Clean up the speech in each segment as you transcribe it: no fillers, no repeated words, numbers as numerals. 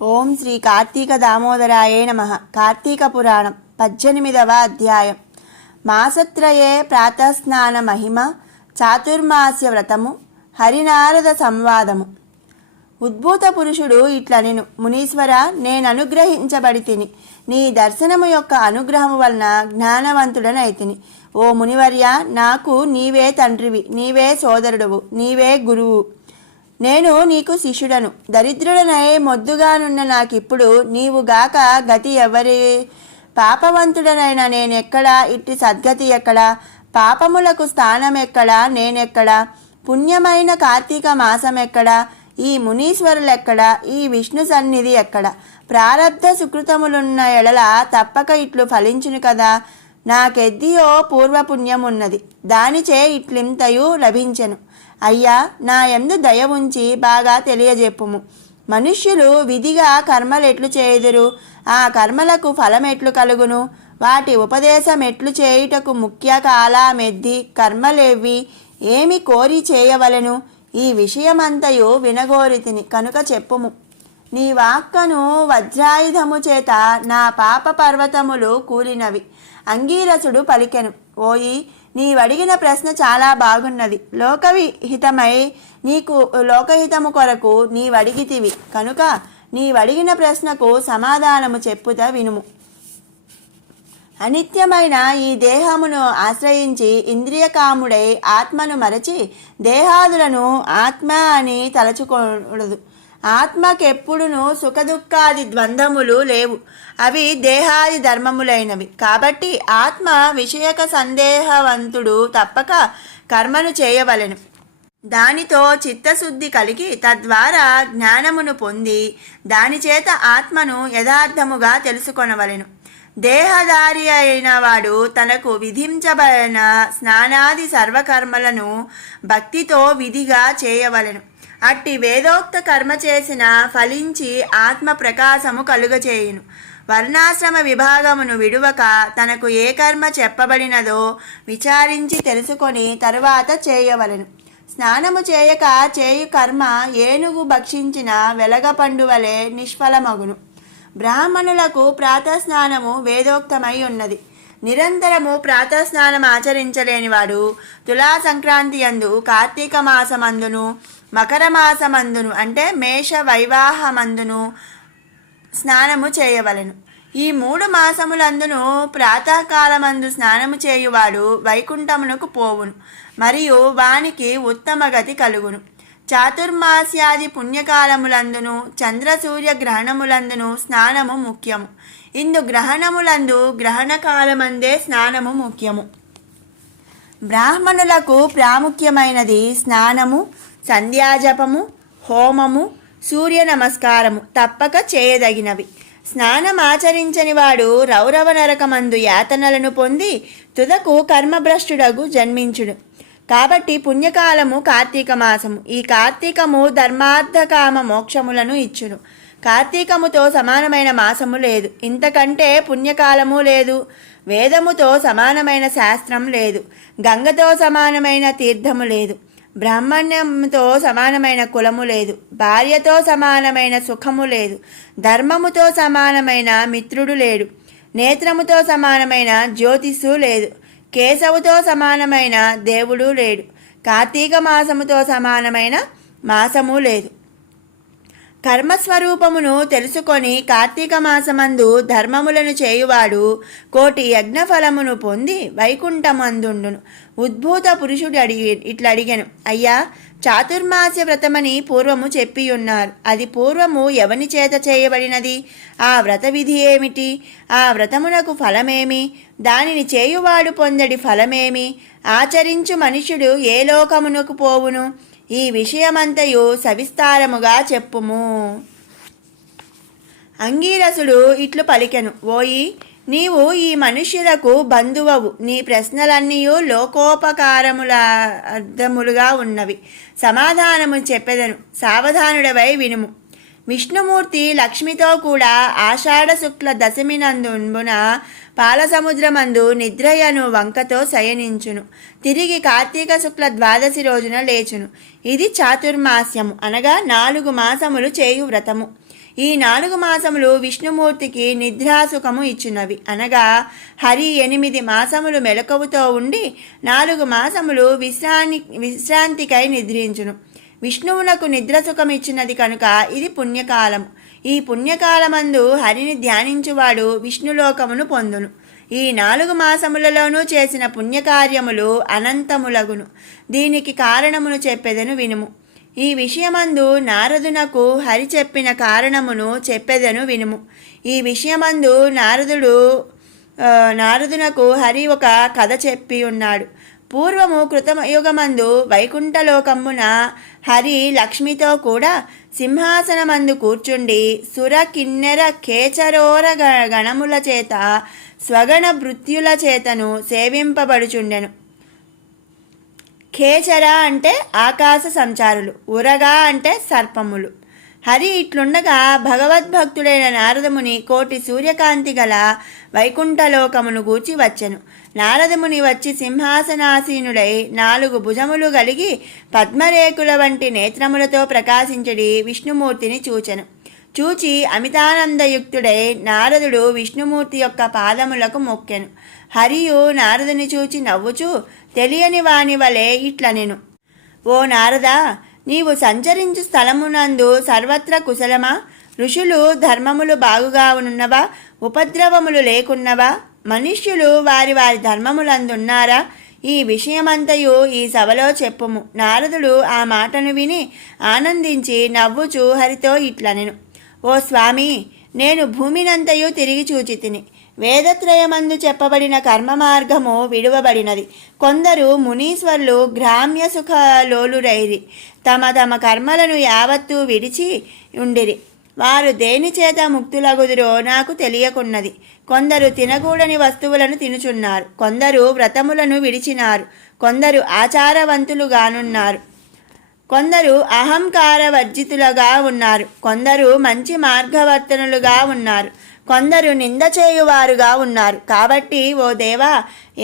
ఓం శ్రీ కార్తీక దామోదరాయే నమః. కార్తీక పురాణం 18వ అధ్యాయం. మాసత్రయే ప్రాతస్నాన మహిమ, చాతుర్మాస్య వ్రతము, హరినారద సంవాదము. ఉద్భూత పురుషుడు ఇట్లనెను, మునీశ్వర, నేననుగ్రహించబడి తిని నీ దర్శనము యొక్క అనుగ్రహము వలన జ్ఞానవంతుడనైతిని. ఓ మునివర్య, నాకు నీవే తండ్రివి, నీవే సోదరుడువు, నీవే గురువు. నేను నీకు శిష్యుడను. దరిద్రుడనై మొద్దుగానున్న నాకిప్పుడు నీవుగాక గతి ఎవరి? పాపవంతుడనైన నేనెక్కడా? ఇట్టి సద్గతి ఎక్కడా? పాపములకు స్థానం ఎక్కడా? నేనెక్కడా? పుణ్యమైన కార్తీక మాసం ఎక్కడా? ఈ మునీశ్వరులెక్కడా? ఈ విష్ణు సన్నిధి ఎక్కడా? ప్రారబ్ధ సుకృతములున్న ఎడల తప్పక ఇట్లు ఫలించును కదా. నాకెద్దియో పూర్వపుణ్యమున్నది, దానిచే ఇట్లింతయు లభించెను. అయ్యా, నా యందు దయ ఉంచి బాగా తెలియజెప్పుము. మనుష్యులు విధిగా కర్మలెట్లు చేయుదురు? ఆ కర్మలకు ఫలమెట్లు కలుగును? వాటి ఉపదేశం ఎట్లు చేయుటకు ముఖ్య కాలమెద్ది? కర్మలేవి? ఏమి కోరి చేయవలెను? ఈ విషయమంతయు వినగోరితిని కనుక చెప్పుము. నీ వాక్కను వజ్రాయుధము చేత నా పాప పర్వతములు కూలినవి. అంగీరసుడు పలికెను, ఓయి, నీవడిగిన ప్రశ్న చాలా బాగున్నది. లోకహితము కొరకు నీవడిగితివి కనుక నీవడిగిన ప్రశ్నకు సమాధానము చెప్పుత వినుము. అనిత్యమైన ఈ దేహమును ఆశ్రయించి ఇంద్రియకాముడై ఆత్మను మరచి దేహాదులను ఆత్మ అని తలచుకూడదు. ఆత్మకెప్పుడును సుఖదుఖాది ద్వంద్వములు లేవు. అవి దేహాది ధర్మములైనవి. కాబట్టి ఆత్మ విషయక సందేహవంతుడు తప్పక కర్మను చేయవలెను. దానితో చిత్తశుద్ధి కలిగి తద్వారా జ్ఞానమును పొంది దానిచేత ఆత్మను యథార్థముగా తెలుసుకొనవలెను. దేహధారి అయిన వాడు తనకు విధించబడిన స్నానాది సర్వకర్మలను భక్తితో విధిగా చేయవలెను. అట్టి వేదోక్త కర్మ చేసిన ఫలించి ఆత్మ ప్రకాశము కలుగచేయును. వర్ణాశ్రమ విభాగమును విడువక తనకు ఏ కర్మ చెప్పబడినదో విచారించి తెలుసుకొని తరువాత చేయవలెను. స్నానము చేయక చేయు కర్మ ఏనుగు భక్షించిన వెలగపండు వలె నిష్ఫలమగును. బ్రాహ్మణులకు ప్రాతస్నానము వేదోక్తమై ఉన్నది. నిరంతరము ప్రాతస్నానం ఆచరించలేనివాడు తులా సంక్రాంతి యందు, కార్తీక మాసమందును, మకర మాసమందును అంటే మేష వైవాహమందును స్నానము చేయవలెను. ఈ 3 మాసములందును ప్రాతకాలమందు స్నానము చేయువాడు వైకుంఠమునకు పోవును, మరియు వానికి ఉత్తమ గతి కలుగును. చాతుర్మాస్యాది పుణ్యకాలములందును చంద్ర సూర్య గ్రహణములందును స్నానము ముఖ్యము. ఇందు గ్రహణములందు గ్రహణ కాలమందే స్నానము ముఖ్యము. బ్రాహ్మణులకు ప్రాముఖ్యమైనది స్నానము, సంధ్యాజపము, హోమము, సూర్య నమస్కారము తప్పక చేయదగినవి. స్నానమాచరించని వాడు రౌరవ నరకమందు యాతనలను పొంది తుదకు కర్మభ్రష్టుడగు జన్మించుడు. కాబట్టి పుణ్యకాలము కార్తీక మాసము. ఈ కార్తీకము ధర్మార్థకామ మోక్షములను ఇచ్చును. కార్తీకముతో సమానమైన మాసము లేదు, ఇంతకంటే పుణ్యకాలము లేదు. వేదముతో సమానమైన శాస్త్రం లేదు, గంగతో సమానమైన తీర్థము లేదు. బ్రాహ్మణ్యంతో సమానమైన కులము లేదు, భార్యతో సమానమైన సుఖము లేదు. ధర్మముతో సమానమైన మిత్రుడు లేడు, నేత్రముతో సమానమైన జ్యోతిస్సు లేదు, కేశవుతో సమానమైన దేవుడు లేడు, కార్తీక మాసముతో సమానమైన మాసము లేదు. కర్మస్వరూపమును తెలుసుకొని కార్తీక మాసమందు ధర్మములను చేయువాడు కోటి యజ్ఞఫలమును పొంది వైకుంఠమందుండును. ఉద్భూత పురుషుడు ఇట్లడిగెను, అయ్యా, చాతుర్మాస్య వ్రతమని పూర్వము చెప్పియున్నారు. అది పూర్వము ఎవని చేత చేయబడినది? ఆ వ్రత విధి ఏమిటి? ఆ వ్రతమునకు ఫలమేమి? దానిని చేయువాడు పొందడి ఫలమేమి? ఆచరించు మనుష్యుడు ఏ లోకమునకు పోవును? ఈ విషయమంతయు సవిస్తారముగా చెప్పుము. అంగీరసుడు ఇట్లు పలికెను, ఓయి, నీవు ఈ మనుష్యులకు బంధువవు. నీ ప్రశ్నలన్నీయు లోకోపకారములుగా ఉన్నవి. సమాధానము చెప్పెదను, సావధానుడవై వినుము. విష్ణుమూర్తి లక్ష్మితో కూడా ఆషాఢ శుక్ల దశమి నందున పాలసముద్రమందు నిద్రయను వంకతో శయనించును. తిరిగి కార్తీక శుక్ల ద్వాదశి రోజున లేచును. ఇది చాతుర్మాస్యము అనగా 4 మాసములు చేయు వ్రతము. ఈ 4 మాసములు విష్ణుమూర్తికి నిద్రాసుఖము ఇచ్చినవి. అనగా హరి 8 మాసములు మెలకువతో ఉండి 4 మాసములు విశ్రాంతికై నిద్రించును. విష్ణువునకు నిద్రసుఖం ఇచ్చినది కనుక ఇది పుణ్యకాలము. ఈ పుణ్యకాలమందు హరిని ధ్యానించువాడు విష్ణులోకమును పొందును. ఈ 4 మాసములలోనూ చేసిన పుణ్యకార్యములు అనంతములగును. దీనికి కారణమును చెప్పెదను వినుము. ఈ విషయమందు నారదునకు హరి చెప్పిన కారణమును చెప్పెదను వినుము. ఈ విషయమందు నారదునకు హరి ఒక కథ చెప్పి ఉన్నాడు. పూర్వము కృతయుగమందు వైకుంఠలోకమున హరి లక్ష్మితో కూడా సింహాసనమందు కూర్చుండి సుర కిన్నెర కేచరోర గణముల చేత స్వగణ భృత్యుల చేతను సేవింపబడుచుండెను. ఖేచర అంటే ఆకాశ సంచారులు, ఉరగా అంటే సర్పములు. హరి ఇట్లుండగా భగవద్భక్తుడైన నారదముని కోటి సూర్యకాంతి గల వైకుంఠలోకమును గూర్చి వచ్చెను. నారదముని వచ్చి సింహాసనాసీనుడై 4 భుజములు కలిగి పద్మరేకుల వంటి నేత్రములతో ప్రకాశించడి విష్ణుమూర్తిని చూచెను. చూచి అమితానందయుక్తుడై నారదుడు విష్ణుమూర్తి యొక్క పాదములకు మొక్కెను. హరియు నారదుని చూచి నవ్వుచూ తెలియని వాని వలె ఇట్లనెను. ఓ నారదా, నీవు సంచరించు స్థలమునందు సర్వత్ర కుశలమా? ఋషులు ధర్మములు బాగుగా ఉన్నవా? ఉపద్రవములు లేకున్నవా? మనుష్యులు వారి వారి ధర్మములందున్నారా? ఈ విషయమంతయు ఈ సభలో చెప్పుము. నారదుడు ఆ మాటను విని ఆనందించి నవ్వుచూ హరితో ఇట్లనెను. ఓ స్వామి, నేను భూమినంతయు తిరిగి చూచితిని. వేదత్రయమందు చెప్పబడిన కర్మ మార్గము విడువబడినది. కొందరు మునీశ్వర్లు గ్రామ్య సుఖలోలురైరి. తమ తమ కర్మలను యావత్తూ విడిచి ఉండిరి. వారు దేని చేత ముక్తులగుదురో నాకు తెలియకున్నది. కొందరు తినకూడని వస్తువులను తినుచున్నారు. కొందరు వ్రతములను విడిచినారు. కొందరు ఆచారవంతులుగానున్నారు. కొందరు అహంకార వర్జితులుగా ఉన్నారు. కొందరు మంచి మార్గవర్తనులుగా ఉన్నారు. కొందరు నింద చేయువారుగా ఉన్నారు. కాబట్టి ఓ దేవా,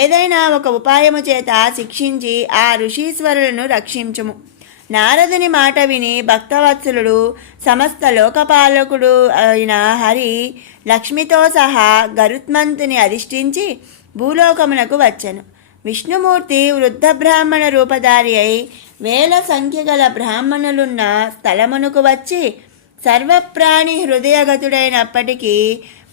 ఏదైనా ఒక ఉపాయము చేత శిక్షించి ఆ ఋషీశ్వరులను రక్షించుము. నారదుని మాట విని భక్తవత్సలుడు సమస్త లోకపాలకుడు అయిన హరి లక్ష్మితో సహా గరుత్మంతుని అధిష్ఠించి భూలోకమునకు వచ్చెను. విష్ణుమూర్తి వృద్ధ బ్రాహ్మణ రూపధారి అయి వేల సంఖ్య గల బ్రాహ్మణులున్న స్థలమునకు వచ్చి సర్వప్రాణి హృదయగతుడైనప్పటికీ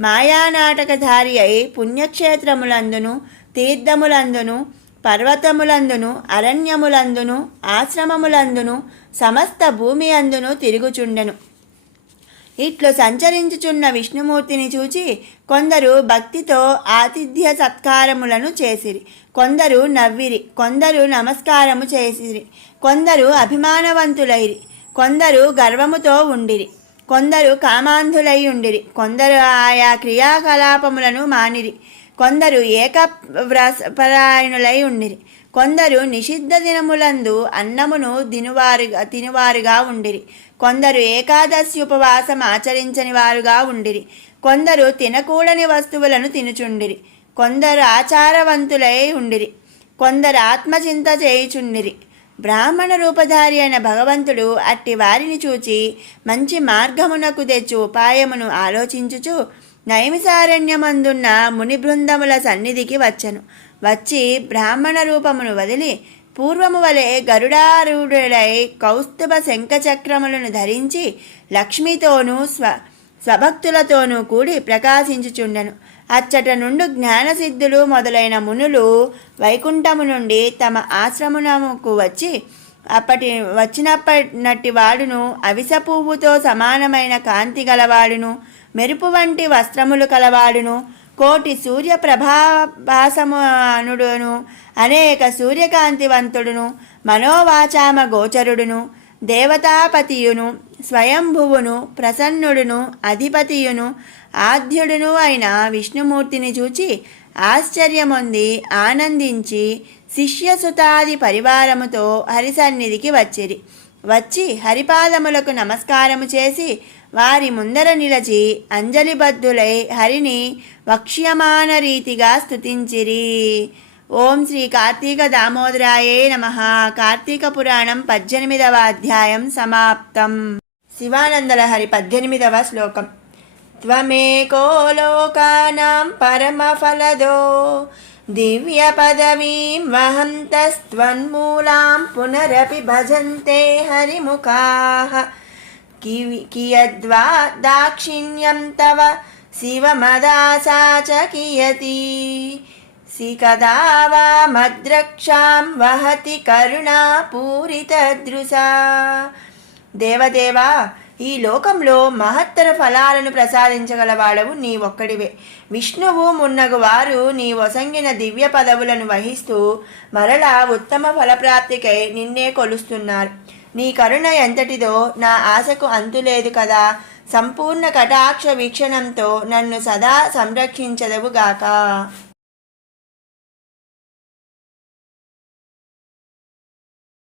మాయానాటకధారి అయి పుణ్యక్షేత్రములందును తీర్థములందును పర్వతములందును అరణ్యములందును ఆశ్రమములందును సమస్త భూమి అందును తిరుగుచుండెను. ఇట్లు సంచరించుచున్న విష్ణుమూర్తిని చూచి కొందరు భక్తితో ఆతిథ్య సత్కారములను చేసిరి. కొందరు నవ్విరి. కొందరు నమస్కారము చేసిరి. కొందరు అభిమానవంతులైరి. కొందరు గర్వముతో ఉండిరి. కొందరు కామాంధులై ఉండిరి. కొందరు ఆయా క్రియాకలాపములను మానిరి. కొందరు ఏకపరాయణులై ఉండిరి. కొందరు నిషిద్ధ దినములందు అన్నమును తినువారుగా ఉండిరి. కొందరు ఏకాదశి ఉపవాసం ఆచరించని వారుగా ఉండిరి. కొందరు తినకూడని వస్తువులను తినుచుండిరి. కొందరు ఆచారవంతులై ఉండిరి. కొందరు ఆత్మచింత చేయుచుండిరి. బ్రాహ్మణ రూపధారి అయిన భగవంతుడు అట్టి వారిని చూచి మంచి మార్గమునకు తెచ్చు ఉపాయమును ఆలోచించుచు నైమిసారణ్యమందున్న ముని బృందముల సన్నిధికి వచ్చెను. వచ్చి బ్రాహ్మణ రూపమును వదిలి పూర్వము వలె గరుడారూఢుడై కౌస్తుభ శంఖచక్రములను ధరించి లక్ష్మితోనూ స్వభక్తులతోనూ కూడి ప్రకాశించుచుండెను. అచ్చట నుండి జ్ఞానసిద్ధులు మొదలైన మునులు వైకుంఠము నుండి తమ ఆశ్రమమునకు వచ్చి వచ్చినప్పటి వాడును అవిస పువ్వుతో సమానమైన కాంతి గలవాడును మెరుపు వంటి వస్త్రములు కలవాడును కోటి సూర్య ప్రభాభాసమునుడును అనేక సూర్యకాంతివంతుడును మనోవాచామ గోచరుడును దేవతాపతియును స్వయంభువును ప్రసన్నుడును అధిపతియును ఆద్యుడును అయిన విష్ణుమూర్తిని చూచి ఆశ్చర్యమొంది ఆనందించి శిష్యసుతాది పరివారముతో హరిసన్నిధికి వచ్చిరి. వచ్చి హరిపాదములకు నమస్కారము చేసి వారి ముందర నిలచి అంజలిబద్ధులై హరిని వక్ష్యమాన రీతిగా స్తుతించిరి. ఓం శ్రీ కార్తీక దామోదరాయే నమః. కార్తీక పురాణం 18వ అధ్యాయం సమాప్తం. శివానందలహరి 18వ శ్లోకం. త్వమేకో లోకానాం పరమఫలదో దివ్య పదవీం వహంతస్త్వన్మూలాం పునరపి భజంతే హరిముఖాః కియద్వా దాక్షిణ్యం తవ శివమదాసా చ కియతి సికదా వా మద్రక్షాం వహతి కరుణా పూరితదృశా. దేవదేవా, ఈ లోకంలో మహత్తర ఫలాలను ప్రసాదించగలవాడవు నీ ఒక్కడివే. విష్ణువు మున్నగు వారు నీ వసంగిన దివ్య పదవులను వహిస్తూ మరలా ఉత్తమ ఫలప్రాప్తికై నిన్నే కొలుస్తున్నారు. నీ కరుణ ఎంతటిదో నా ఆశకు అంతులేదు కదా. సంపూర్ణ కటాక్ష వీక్షణంతో నన్ను సదా సంరక్షించదవుగాక.